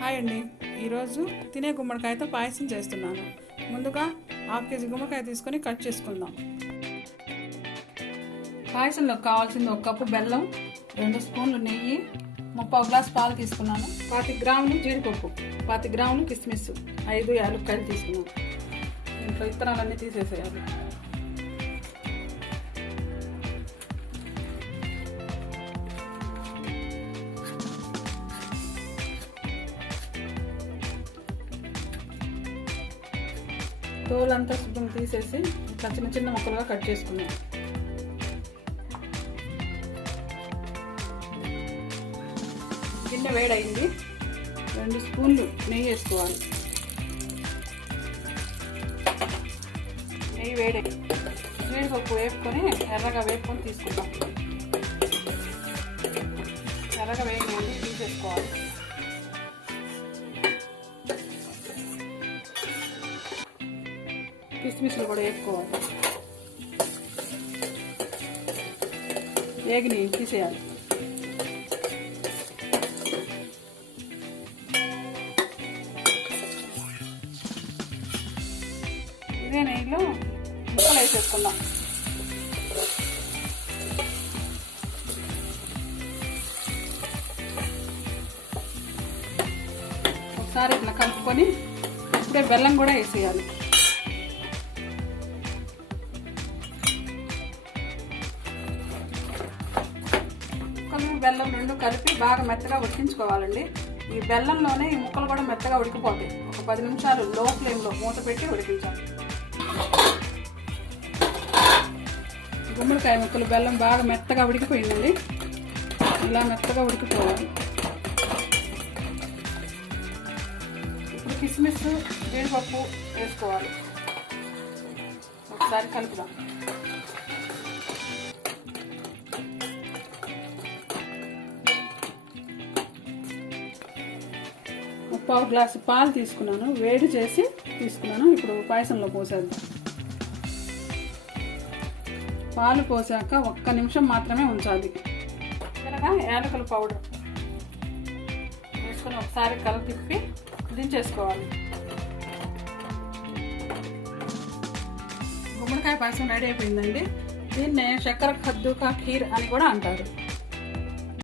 Hi అండి, ఈరోజు తినే గుమ్మడికాయతో పాయసం చేస్తున్నాను. ముందుగా 1/2 కేజీ గుమ్మడికాయ తీసుకొని కట్ చేసుకుందాం. పాయసంలో కావాల్సింది 1 కప్పు బెల్లం, 2 స్పూన్లు నెయ్యి, 30 గ్లాస్ పాలు తీసుకున్నాను, 25 గ్రాములు జీడిపప్పు, 25 గ్రాములు కిస్మిస్, 5 యాలక్కాయలు తీసుకున్నాను. ఇంట్లో ఇత్తనాలన్నీ తీసేసేయాలి. తోలంతా శుభ్రం తీసేసి ఇట్లా చిన్న చిన్న ముక్కలుగా కట్ చేసుకున్నాం. గిన్నె వేడైంది, 2 స్పూన్లు నెయ్యి వేసుకోవాలి. నెయ్యి వేడైంది, జీడిపప్పు వేపుకొని ఎర్రగా వేపుకొని తీసుకుంటాం. ఎర్రగా వేయండి తీసేసుకోవాలి. కిస్మిస్లు కూడా వేసుకోవాలి. వేగిని తీసేయాలి. ఇదే నెయ్యిలో ముక్కలు వేసేసుకుందాం. ఒకసారి ఇట్లా కలుపుకొని ఇప్పుడే బెల్లం కూడా వేసేయాలి. బెల్లం 2 కలిపి బాగా మెత్తగా ఉడికించుకోవాలండి. ఈ బెల్లంలోనే ఈ ముక్కలు కూడా మెత్తగా ఉడికిపోతాయి. ఒక 10 నిమిషాలు లో ఫ్లేమ్లో మూత పెట్టి ఉడికించాలి. గుమ్మడికాయ ముక్కలు బెల్లం బాగా మెత్తగా ఉడికిపోయిందండి. ఇలా మెత్తగా ఉడికిపోవాలి. ఇప్పుడు కిస్మిస్, జీడిపప్పు వేసుకోవాలి. ఒకసారి కలుపుదాం. పావు గ్లాసు పాలు తీసుకున్నాను, వేడి చేసి తీసుకున్నాను. ఇప్పుడు పాయసంలో పోసేద్దాం. పాలు పోసాక 1 నిమిషం మాత్రమే ఉంచాలి. చిన్నగా యాలకుల పౌడర్ వేసుకొని ఒకసారి తిప్పి దించేసుకోవాలి. గుమ్మడికాయ పాయసం రెడీ అయిపోయిందండి. దీన్నే చక్కెర కద్దు కా ఖీర్ అని కూడా అంటారు.